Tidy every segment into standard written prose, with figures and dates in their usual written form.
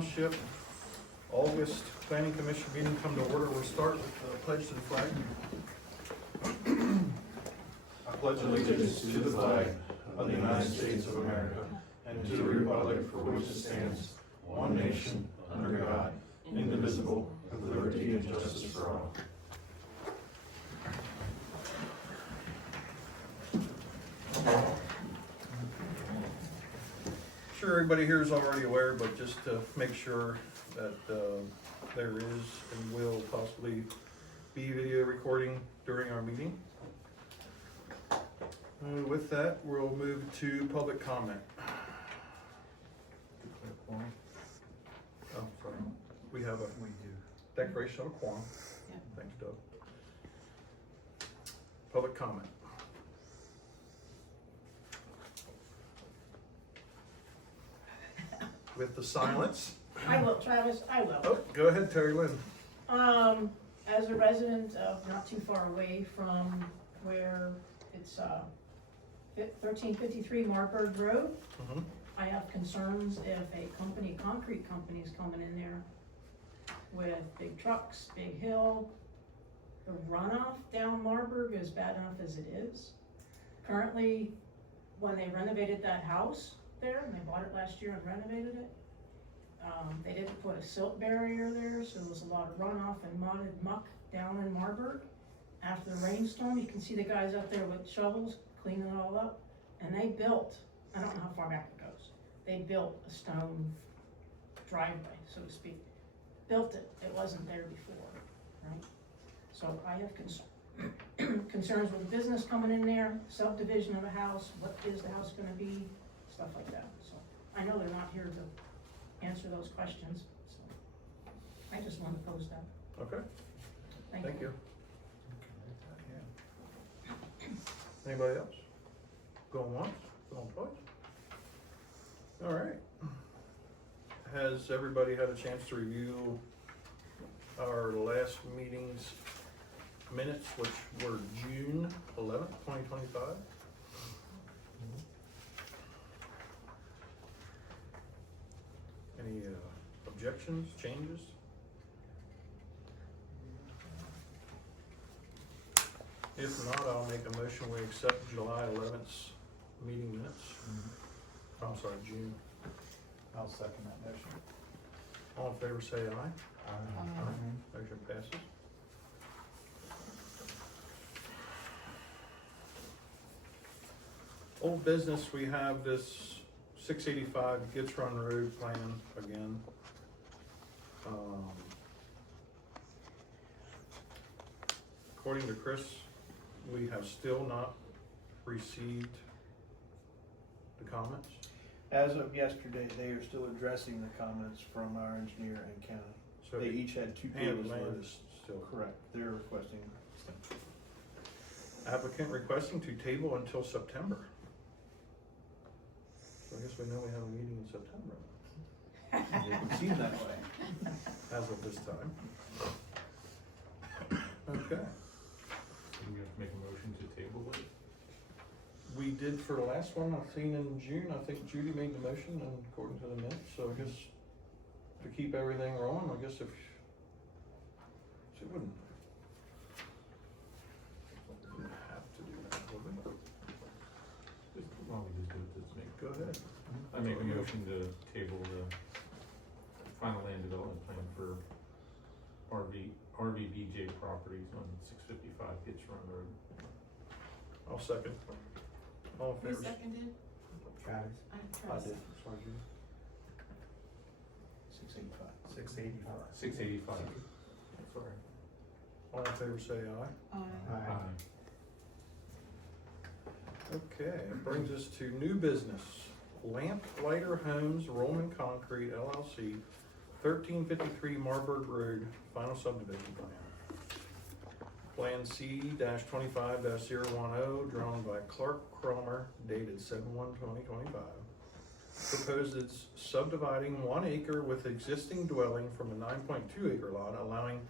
Township August Planning Commission meeting come to order. We'll start with the pledge to the flag. I pledge allegiance to the flag of the United States of America and to the republic for which it stands, one nation, under God, indivisible, with liberty and justice for all. Sure, everybody here is already aware, but just to make sure that there is and will possibly be video recording during our meeting. With that, we'll move to public comment. Oh, sorry. We have a declaration of a quorum. Yeah. Thanks, Doug. Public comment. With the silence. I will, Travis, I will. Oh, go ahead, Terry Lynn. As a resident of not too far away from where it's 1353 Marburg Road, Mhm. I have concerns if a concrete company is coming in there with big trucks, big hill. The runoff down Marburg is bad enough as it is. Currently, when they renovated that house there, and they bought it last year and renovated it, they didn't put a silt barrier there, so there was a lot of runoff and mud and muck down in Marburg. After the rainstorm, you can see the guys out there with shovels cleaning it all up, and they built, I don't know how far back it goes, they built a stone driveway, so to speak. Built it, it wasn't there before, right? So I have concerns with business coming in there, subdivision of a house, what is the house gonna be, stuff like that. So I know they're not here to answer those questions, so I just wanted to pose that. Okay, Thank thank you. you. Anybody else? Going once, going twice? All right. Has everybody had a chance to review our last meeting's minutes, which were June 11th, 2025? Any objections, changes? If not, I'll make a motion, we accept July 11th's meeting minutes. I'm sorry, June. I'll second that motion. All in favor say aye. Aye. Motion passes. Old business, we have this 685 Gitz Run Road plan again. According to Chris, we have still not received the comments. As of yesterday, they are still addressing the comments from our engineer and county. So They each had 2 and pages land worth. is still Correct, they're requesting. applicant requesting to table until September. So I guess we know we have a meeting in September It seems that way. as of this time. Okay, So we have to make a motion to table it? we did for the last one, I've seen in June, I think Judy made the motion and according to the minutes, so I guess to keep everything rolling, I guess if she wouldn't have to do that, would we? Why don't we just do it this week? Go ahead. I make a motion to table the final land development plan for RVBJ properties on 655 Gitz Run Road. I'll second. All in Who favor? seconded? Travis? I I trust. did, sorry, Judy. 685. 685. Sorry. All in favor say aye. Aye. Okay, it brings us to new business. Lamplighter Homes Roman Concrete LLC, 1353 Marburg Road, final subdivision plan. Plan C-25-010, drawn by Clark Cromer, dated 7/1/2025. Proposes subdividing 1 acre with existing dwelling from a 9.2 acre lot, allowing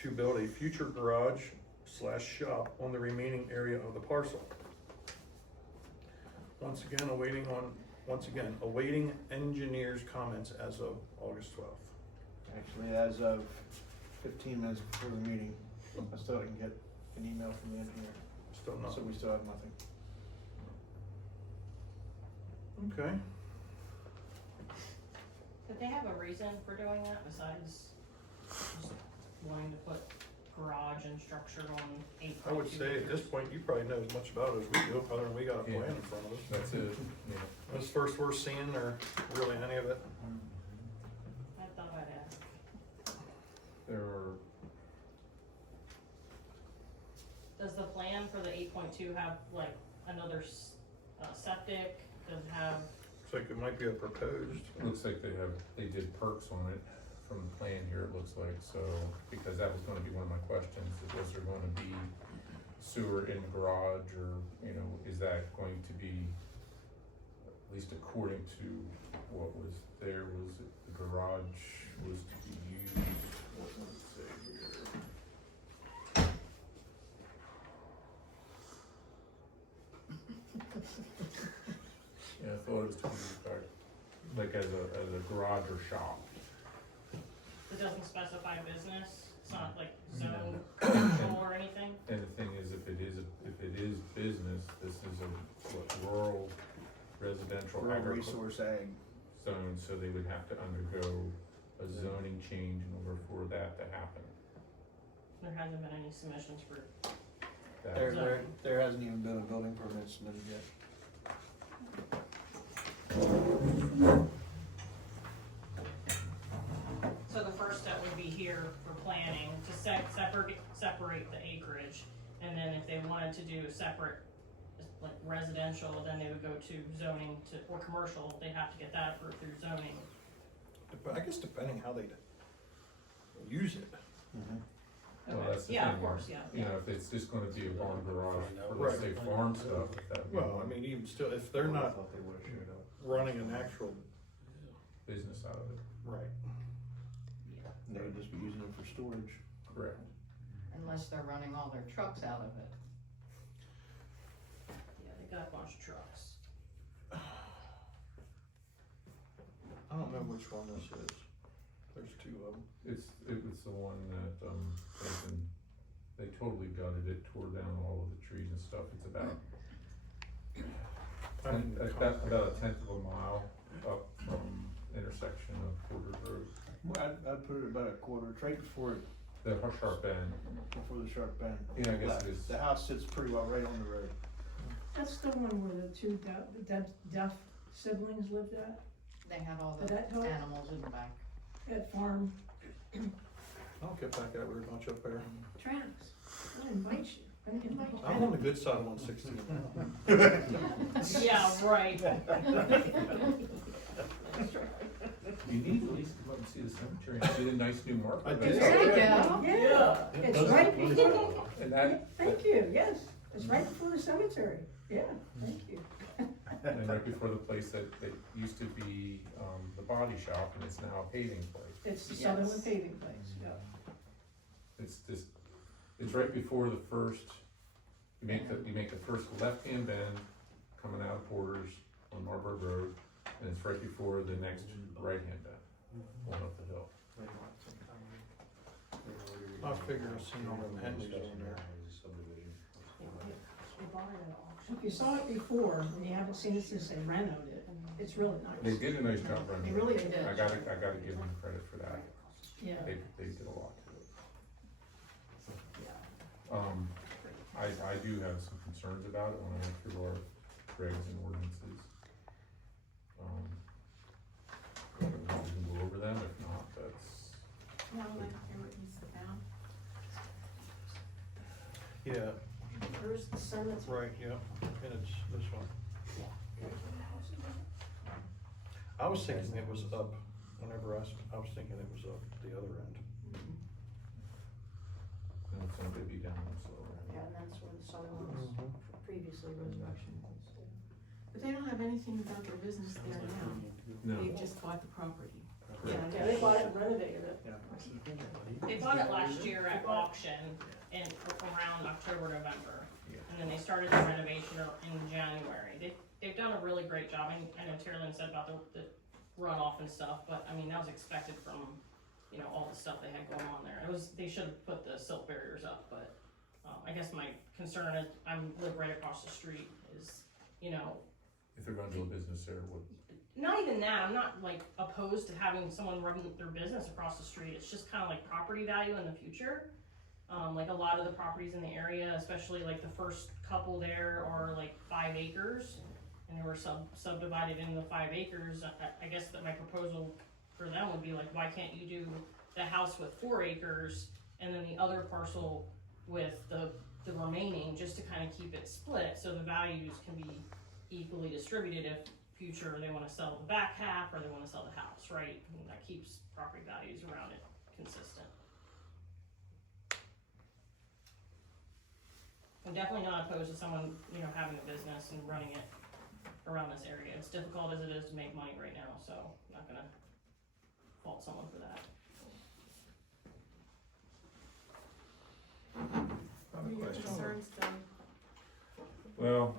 to build a future garage/shop on the remaining area of the parcel. Once again, awaiting on Once again, awaiting engineers' comments as of August 12th. Actually, as of 15 minutes before the meeting, I still didn't get an email from the engineer, Still so nothing. we still have nothing. Okay. Did they have a reason for doing that besides just wanting to put garage and structure on 8.2 I would say at this point, you probably know as much about it as we do, other than we got a plan in front of us. That's it, yeah. This first we're seeing, or really any of it. I thought I'd ask. There are, Does the plan for the 8.2 have like another septic? Does it have, Looks like it might be a proposed. looks like they did perks on it from the plan here, it looks like, so, because that was gonna be one of my questions, is was there gonna be sewer in the garage, or, you know, is that going to be, at least according to what was there, was it, the garage was to be used, what does it say here? Yeah, I thought it was to be used like as a garage or shop. it doesn't specify business? It's not like zone commercial or anything? And the thing is, if it is business, this is a rural residential Rural agricultural resource ag. zone, so they would have to undergo a zoning change in order for that to happen. There hasn't been any submissions for, That- There hasn't even been a building permit submitted yet. so the first step would be here for planning to separate the acreage. And then if they wanted to do a separate, like residential, then they would go to zoning or commercial, they'd have to get that approved through zoning. I guess depending how they use it. Well, that's the Yeah, thing, of course, yeah. You know, if it's just gonna be a barn garage for, Right. let's say, farm stuff, that would be Well, I one mean, even still, if they're not running an actual, business out of it, right. They would just be using it for storage. correct? Unless they're running all their trucks out of it. Yeah, they got a bunch of trucks. I don't know which one this is. There's two of them. It was the one that, they totally gutted it, tore down all of the trees and stuff, it's about, I mean, the about a tenth of a mile up from intersection of Porter's Road, Well, I'd put it about a quarter, it's right before the sharp bend. the sharp bend. Yeah, I guess it is. The house sits pretty well right on the road. That's the one where the two deaf siblings lived at They had all Did the that help? animals in the back. farm. I'll get back that weird bunch up there. Tracks. I invite you. I invite you. I'm on the good side of 116 now. Yeah, right. You need at least to come up and see the cemetery and see the nice new marker. I did. There you go. Yeah, it's right, And that, thank you, yes, it's right before the cemetery, yeah, thank you. and right before the place that used to be, the body shop, and it's now a paving place. It's the Sutherland paving place, yeah. It's just, it's right before the first, you make the first left-hand bend coming out of Porter's on Marburg Road, and it's right before the next right-hand bend, going up the hill. I figure I've seen all them Henleys on there. They bought it at auction. If you saw it before, and you haven't seen it since they renovated it, it's really They nice. did a nice job running. They really it. did. I gotta give them credit for that. Yeah, They did a lot to it. yeah. I do have some concerns about it when I went through our regs and ordinances. We can go over them, if not, that's, Yeah, Where's the cemetery? right, yeah, and it's this one. I was thinking it was up, whenever I was thinking it was up the other end. and it's gonna be down slow. Yeah, and that's where the Sutherland's previously resurrection was. But they don't have anything about their business there now. No, They've just bought the property. Yeah, they bought it and renovated it. They bought it last year at auction around October, November. Yeah. And then they started the renovation in January. they've done a really great job. I know Terry Lynn said about the runoff and stuff, but I mean, that was expected from, you know, all the stuff they had going on there. They should have put the silt barriers up, but, I guess my concern is, live right across the street is, you know, If they're gonna do a business there, what, not even that, I'm not like opposed to having someone run their business across the street, it's just kinda like property value in the future. Like a lot of the properties in the area, especially like the first couple there are like 5 acres. And they were subdivided into the 5 acres, I guess that my proposal for them would be like, why can't you do the house with 4 acres and then the other parcel with the remaining, just to kind of keep it split, so the values can be equally distributed if future they wanna sell the back half or they wanna sell the house, right? And that keeps property values around it consistent. I'm definitely not opposed to someone, you know, having a business and running it around this area. It's difficult as it is to make money right now, so I'm not gonna fault someone for that. What are your concerns, Doug? well,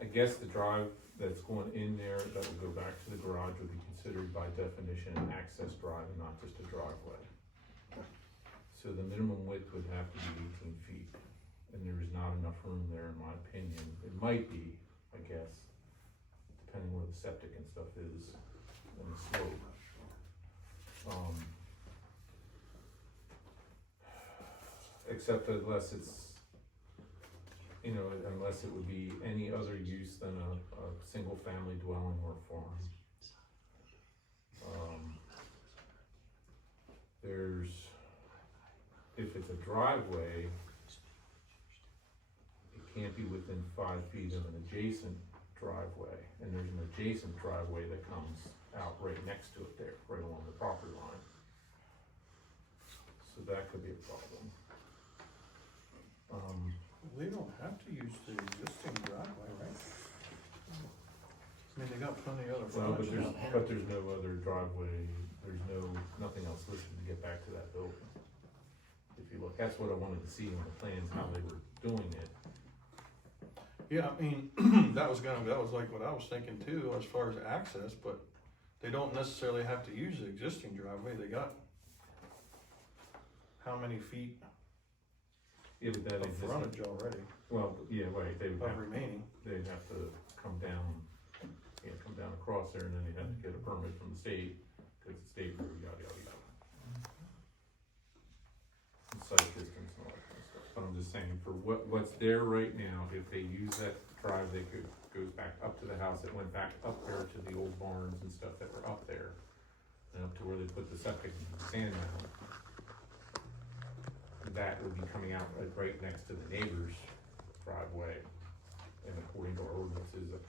I guess the drive that's going in there, that will go back to the garage, would be considered by definition an access drive and not just a driveway. So the minimum width would have to be 18 feet, and there is not enough room there in my opinion. It might be, I guess, depending where the septic and stuff is and the slope. Except unless it's, you know, unless it would be any other use than a single family dwelling or farm. If it's a driveway, it can't be within 5 feet of an adjacent driveway, and there's an adjacent driveway that comes out right next to it there, right along the property line. So that could be a problem. They don't have to use the existing driveway, right? I mean, they got plenty of other Well, frontage out here. but there's no other driveway, there's nothing else listed to get back to that building. If you look, that's what I wanted to see on the plans, how they were doing it. Yeah, I mean, that was like what I was thinking too, as far as access, but they don't necessarily have to use the existing driveway, they got how many feet Yeah, but that of existing, frontage already, well, yeah, right, they'd of have, remaining. they'd have to come down across there, and then they'd have to get a permit from the state, cause the state rule, yada, yada, yada. And site distance and all that kind of stuff, but I'm just saying, for what's there right now, if they use that drive, they goes back up to the house, it went back up there to the old barns and stuff that were up there, and up to where they put the septic and sand mound. That would be coming out right next to the neighbor's driveway, and according to our ordinances, that's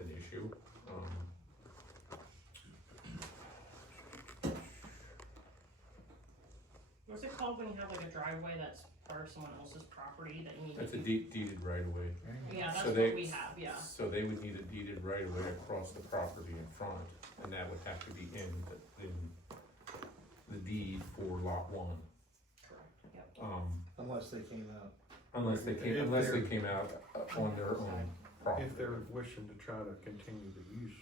an issue. What's it called when you have like a driveway that's part of someone else's property that you need to? That's a deeded right of way. Yeah, that's So what they- we have, yeah. So they would need a deeded right of way across the property in front, and that would have to be in the deed for lot 1. Correct, yep. Unless they came out. Unless they came out on their own property. If they're wishing to try to continue the use.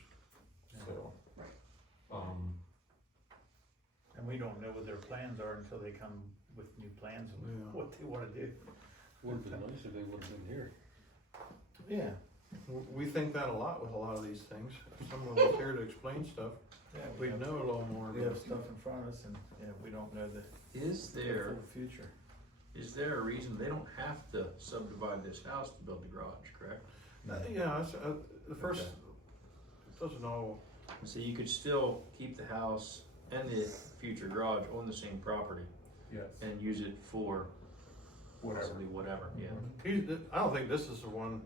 So, Right. And we don't know what their plans are until they come with new plans Yeah. and what they wanna do. Would've been nice if they would've been here. Yeah. We think that a lot with a lot of these things, if someone was here to explain stuff, Yeah, we'd know a little more. We have stuff in front of us and, yeah, we don't know the Is there, full future. is there a reason they don't have to subdivide this house to build the garage, correct? Yeah, the first, Okay. it doesn't all, So you could still keep the house and the future garage on the same property yes, and use it for whatever. possibly whatever, yeah. I don't think this is the one,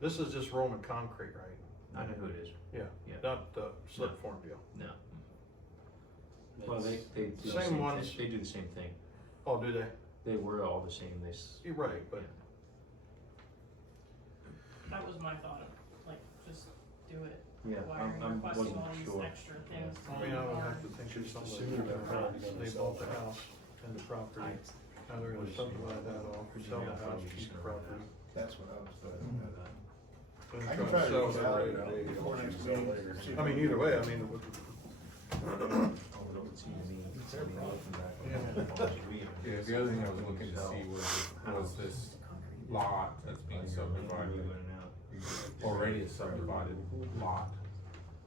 this is just Roman concrete, right? I know who it is, Yeah, Yeah. not the slip form deal. no. Well, they do the Same same ones. thing, they do the same thing. Oh, do they? They were all the same, You're right, but That was my thought of, like, just do it. Yeah, Why are you I'm requesting wasn't all these sure. extra things? I mean, I would have to think of somebody Sooner they're probably gonna they sell bought the the house and the property Now they're gonna subdivide that off, sell the house, keep the property. That's what I was saying. Then I try can to try to sell reach it out right away. before next meeting. I mean, either way, I mean, it would- Yeah, the other thing I was looking to see was this lot that's being subdivided, already a subdivided lot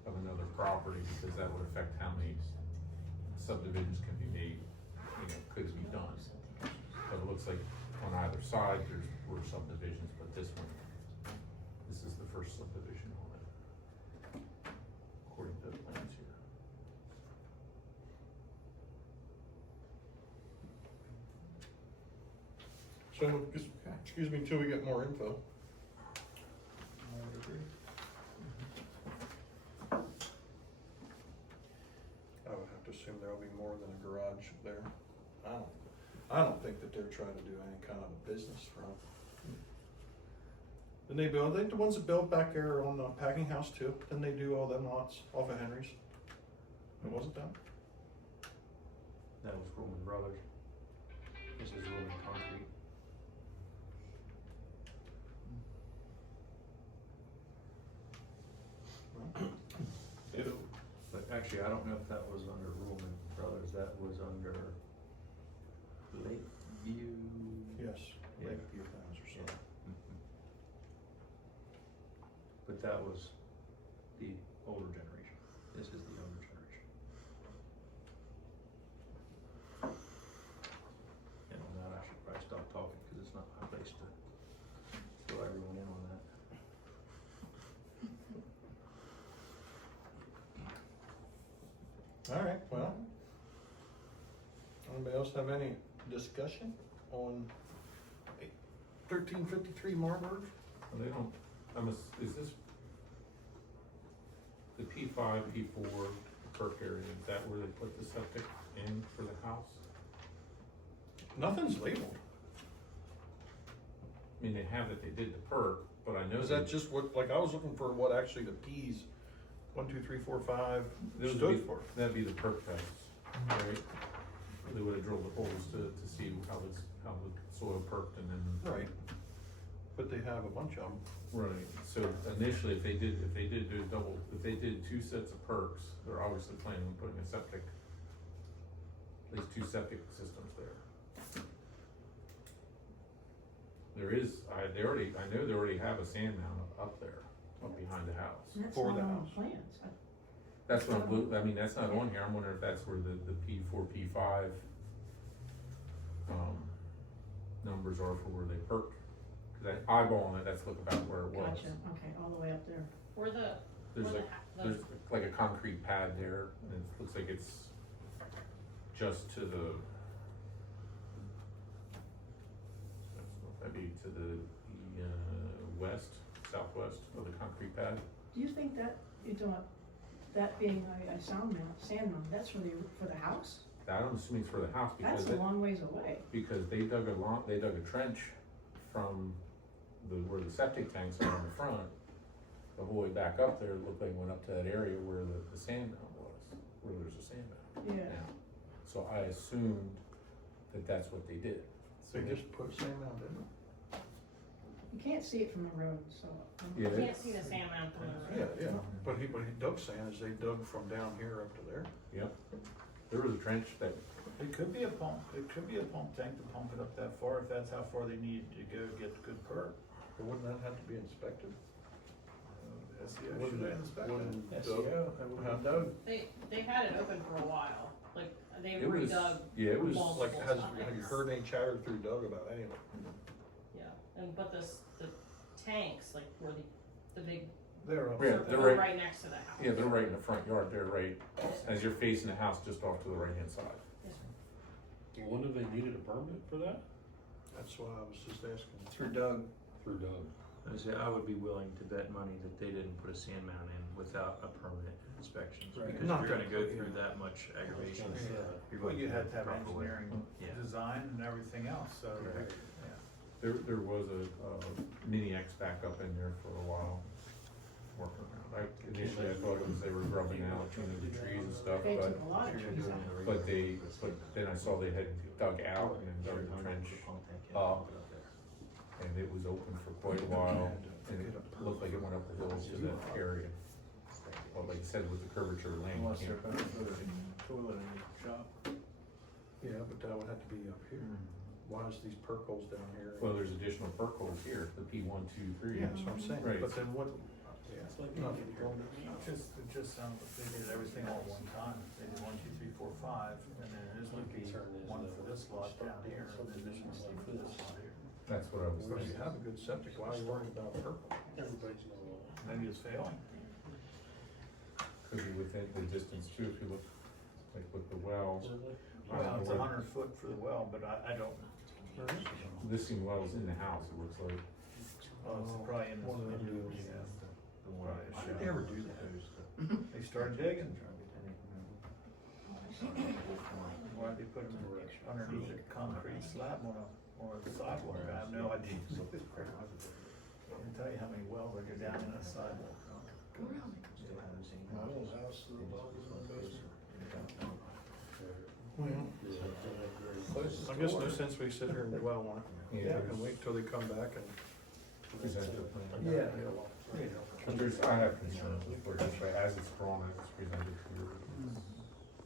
of another property, because that would affect how many subdivisions can be made, you know, could be done. But it looks like on either side, were subdivisions, but this one, this is the first subdivision on it, according to the plans here. So, excuse me until we get more info. I would agree. I would have to assume there'll be more than a garage there. I don't think that they're trying to do any kind of a business from. Didn't they build, I think the ones that built back there on the packing house too, didn't they do all them lots off of Henry's? It wasn't them? That was Roman Brothers. This is Roman Concrete. But actually, I don't know if that was under Roman Brothers, that was under Lakeview. Yes, Yeah. Lakeview House or something. But that was the older generation. This is the younger generation. And on that, I should probably stop talking, cause it's not my place to fill everyone in on that. All right, well. Anybody else have any discussion on 1353 Marburg? Well, they don't, is this the P5, P4 perk area, is that where they put the septic in for the house? Nothing's labeled. I mean, they have that they did the perk, but I know Is that that just what, like, I was looking for what actually the P's, 1, 2, 3, 4, 5 those would stood be- for? That'd be the perk tests, right? They would have drilled the holes to see how the soil perked and then. Right. But they have a bunch of them. Right, so initially, if they did if they did two sets of perks, they're obviously planning on putting a septic, at least two septic systems there. There is, I know they already have a sand mound up there, up behind the house. And that's For not the on house. the plans. That's what I mean, that's not on here, I'm wondering if that's where the P4, P5, numbers are for where they perk. Cause I eyeballing it, that's look about where it was. Gotcha, okay, all the way up there. Where the, There's where like, the, there's like a concrete pad there, and it looks like it's just to the, maybe to the, west, southwest of the concrete pad. Do you think that, you don't, that being a sand mound, that's for the house? That I'm assuming is for the house That's because a long ways away. because they dug a trench from where the septic tanks are in the front, the whole way back up there, it looked like it went up to that area where the sand mound was, where there's a sand mound Yeah. now. So I assumed that that's what they did. They just put sand mound in them. You can't see it from the road, so. Yeah, you can't see the sand mound from the road. Yeah. But he dug sand, is they dug from down here up to there? Yep. There was a trench that, It could be a pump tank to pump it up that far, if that's how far they need to go to get good perk. But wouldn't that have to be inspected? SEO Wouldn't should it- inspect wouldn't it. Doug have dug? They had it open for a while, like, they it was, redug, yeah, it was, multiple Like, have you times. heard any chatter through Doug about any of it? Yeah, but the tanks, like, where the big They're up. Yeah, circle, they're they're right- right next to the house. yeah, they're right in the front yard, they're right, as you're facing the house, just off to the right-hand side. Yes, sir. Wouldn't they needed a permit for that? That's why I was just asking. Through Doug. Through Doug. I would be willing to bet money that they didn't put a sand mound in without a permit inspection, Right. because Not if you're gonna go that- through that much aggravation, you're Well, going you to had to have the proper way. engineering Yeah. design and everything else, so. Correct. There was a mini X back up in there for a while, working around. Initially I thought it was things they were grubbing out, you know, the trees and stuff, They but, took a lot of trees out. but then I saw they had dug out and then dug a trench up, and it was open for quite a while, and it looked like it went up the hill to that area. Well, like you said, with the curvature of lane, you Unless they're can't. gonna put a toilet in the shop. Yeah, but that would have to be up here. Why is these perk holes down here? Well, there's additional perk holes here, the P 1, 2, 3. Yeah, that's what I'm saying, Right. but then what, yeah, nothing here. It just sounds like they did everything all at one time. They did 1, 2, 3, 4, 5, and then this would be one for this lot down here, and then this one for this lot here. That's what I was Well, you thinking. have a good septic, why are you worried about purple? Maybe it's failing. Could be within the distance too, if you look, like with the well. Well, it's 100 foot for the well, but I don't, Listing wells in the house, it looks like. oh, it's probably in One of them the, do. yeah. Why did they ever do that? They started digging. Why'd they put them underneath a concrete slab on a sidewalk? I have no idea. I can tell you how many wells I go down in a sidewalk. My old house, the well was in the basement. Well, I guess no sense we sit here and dwell on it. Yeah. And wait till they come back and. Present the plan. Yeah. But there's, I have concerns with where it's, as it's drawn, as it's presented to you.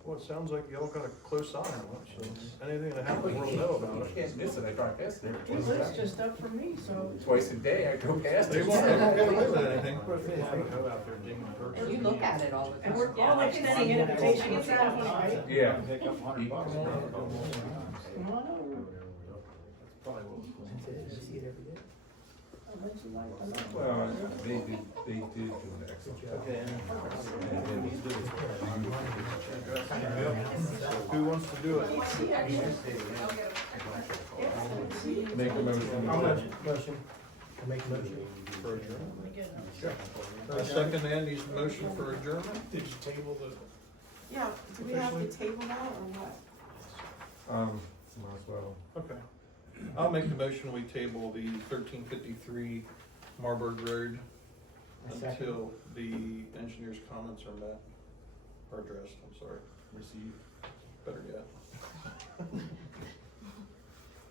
Well, it sounds like y'all got a close eye on it, so anything that happens, we'll know about You it. can't miss it, I drive past it He lives just up from me, so. twice a day, I go past They it. won't get away with anything. Go out there digging perks. You look at it all the And time. we're all extending invitation to travel, right? Yeah. Pick up $100. Come on over. Probably what was going I'll let you like the night. Well, they did do an excellent job. Okay. And then he's doing Who wants to do it? Make a motion. Motion. I make a motion. For adjournment? Let me get it. I second Andy's motion for adjournment. Did you table the? Yeah, do we have to table that or what? Might as well. Okay. I'll make the motion, we table the 1353 Marburg Road until the engineer's comments are met, or addressed, I'm sorry, received, better yet.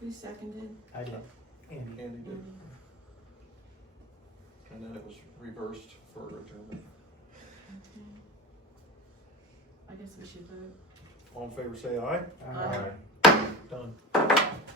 Who seconded? I did. Andy did. And then it was reversed for adjournment. Okay. I guess we should vote. All in favor, say aye. Aye. Done.